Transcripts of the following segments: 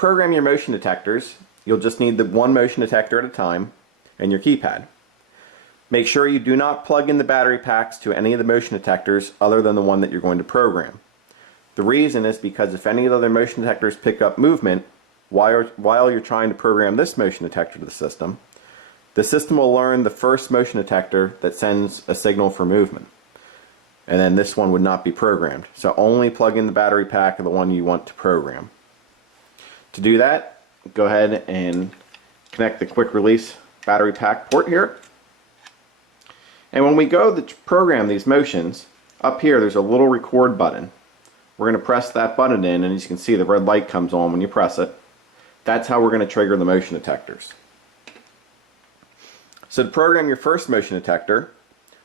program your motion detectors, you'll just need the one motion detector at a time and your keypad. Make sure you do not plug in the battery packs to any of the motion detectors other than the one that you're going to program. The reason is because if any of the other motion detectors pick up movement while you're trying to program this motion detector to the system will learn the first motion detector that sends a signal for movement. And then this one would not be programmed. So only plug in the battery pack of the one you want to program. To do that, go ahead and connect the quick release battery pack port here. And when we go to program these motions, up here there's a little record button. We're going to press that button in, and as you can see the red light comes on when you press it. That's how we're going to trigger the motion detectors. So to program your first motion detector,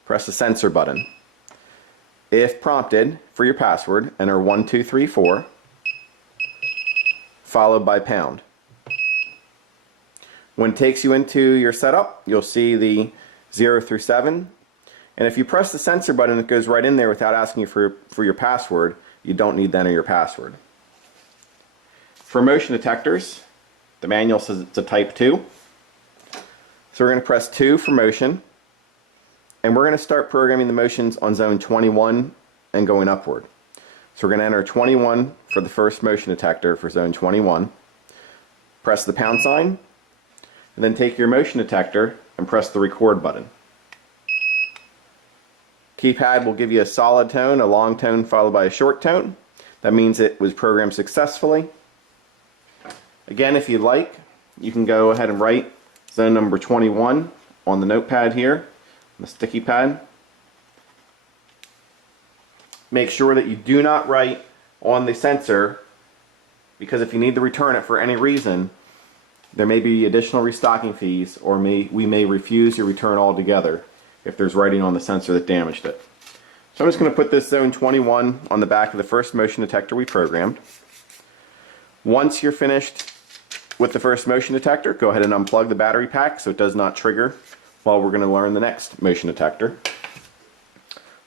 press the sensor button. If prompted, for your password, enter 1234 followed by pound. When it takes you into your setup, you'll see the 0 through 7. And if you press the sensor button, it goes right in there without asking you for your password. You don't need to enter your password. For motion detectors, the manual says it's a type 2. So we're going to press 2 for motion. And we're going to start programming the motions on zone 21 and going upward. So we're going to enter 21 for the first motion detector for zone 21. Press the pound sign. And then take your motion detector and press the record button. Keypad will give you a solid tone, a long tone followed by a short tone. That means it was programmed successfully. Again, if you'd like, you can go ahead and write zone number 21 on the notepad here, the sticky pad. Make sure that you do not write on the sensor, because if you need to return it for any reason, there may be additional restocking fees, or we may refuse your return altogether if there's writing on the sensor that damaged it. So I'm just going to put this zone 21 on the back of the first motion detector we programmed. Once you're finished with the first motion detector, go ahead and unplug the battery pack so it does not trigger while we're going to learn the next motion detector.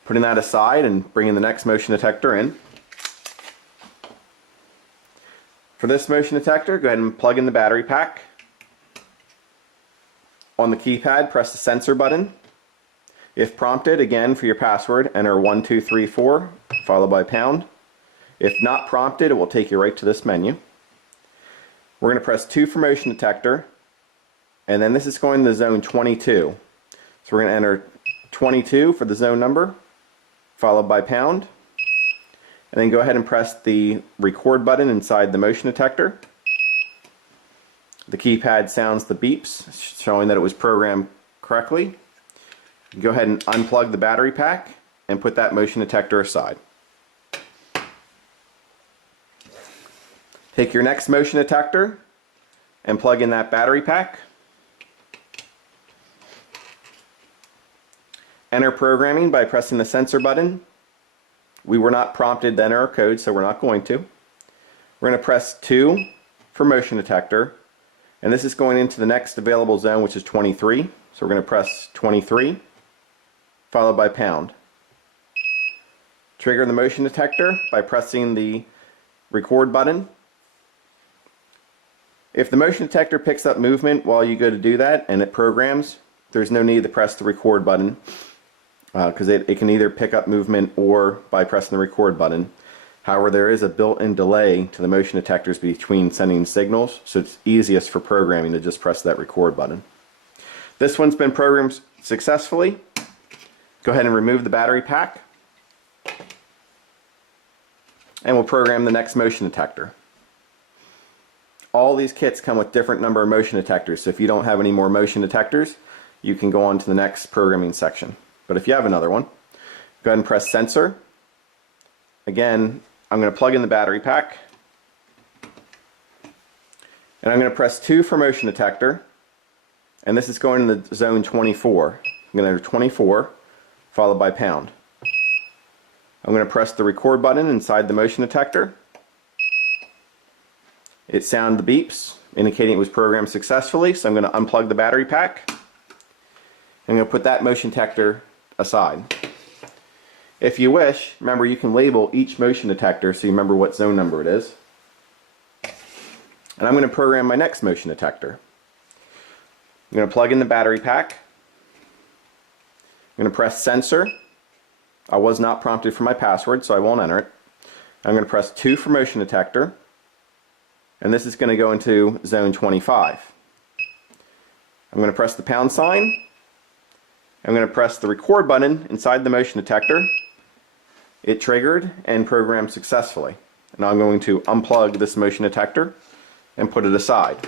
Putting that aside and bringing the next motion detector in. For this motion detector, go ahead and plug in the battery pack. On the keypad, press the sensor button. If prompted, again for your password, enter 1234 followed by pound. If not prompted, it will take you right to this menu. We're going to press 2 for motion detector, and then this is going to zone 22. So we're going to enter 22 for the zone number, followed by pound, and then go ahead and press the record button inside the motion detector. The keypad sounds the beeps, showing that it was programmed correctly. Go ahead and unplug the battery pack and put that motion detector aside. Take your next motion detector and plug in that battery pack. Enter programming by pressing the sensor button. We were not prompted to enter our code, so we're not going to. We're going to press 2 for motion detector, and this is going into the next available zone, which is 23. So we're going to press 23 followed by pound. Trigger the motion detector by pressing the record button. If the motion detector picks up movement while you go to do that and it programs, there's no need to press the record button, because it can either pick up movement or by pressing the record button. However, there is a built-in delay to the motion detectors between sending signals, so it's easiest for programming to just press that record button. This one's been programmed successfully. Go ahead and remove the battery pack, and we'll program the next motion detector. All these kits come with different number of motion detectors, so if you don't have any more motion detectors, you can go on to the next programming section. But if you have another one, go ahead and press sensor. Again, I'm going to plug in the battery pack, and I'm going to press 2 for motion detector, and this is going in the zone 24. I'm going to enter 24 followed by pound. I'm going to press the record button inside the motion detector. It sounded the beeps indicating it was programmed successfully, so I'm going to unplug the battery pack. I'm going to put that motion detector aside. If you wish, remember you can label each motion detector so you remember what zone number it is. And I'm going to program my next motion detector. I'm going to plug in the battery pack. I'm going to press sensor. I was not prompted for my password, so I won't enter it. I'm going to press 2 for motion detector, and this is going to go into zone 25. I'm going to press the pound sign. I'm going to press the record button inside the motion detector. It triggered and programmed successfully. Now I'm going to unplug this motion detector and put it aside.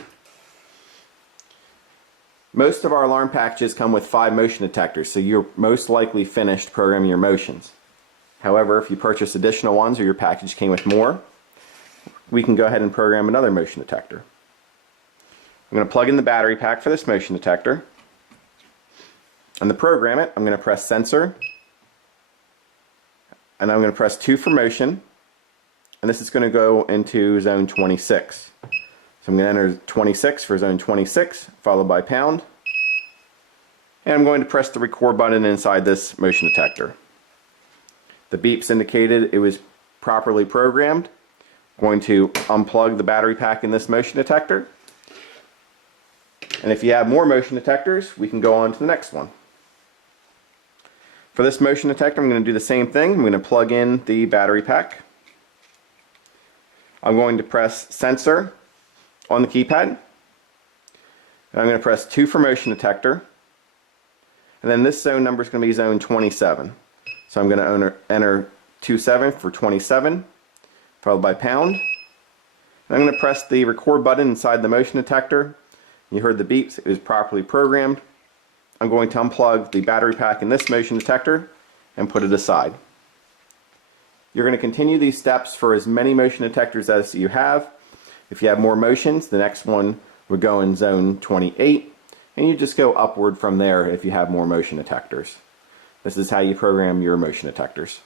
Most of our alarm packages come with 5 motion detectors, so you're most likely finished programming your motions. However, if you purchase additional ones or your package came with more, we can go ahead and program another motion detector. I'm going to plug in the battery pack for this motion detector. And to program it, I'm going to press sensor, and I'm going to press 2 for motion, and this is going to go into zone 26. So I'm going to enter 26 for zone 26, followed by pound. And I'm going to press the record button inside this motion detector. The beeps indicated it was properly programmed. I'm going to unplug the battery pack in this motion detector. And if you have more motion detectors, we can go on to the next one. For this motion detector, I'm going to do the same thing. I'm going to plug in the battery pack. I'm going to press sensor on the keypad. And I'm going to press 2 for motion detector. And then this zone number is going to be zone 27. So I'm going to enter 27 for 27, followed by pound. And I'm going to press the record button inside the motion detector. You heard the beeps, it was properly programmed. I'm going to unplug the battery pack in this motion detector and put it aside. You're going to continue these steps for as many motion detectors as you have. If you have more motions, the next one would go in zone 28, and you just go upward from there if you have more motion detectors. This is how you program your motion detectors.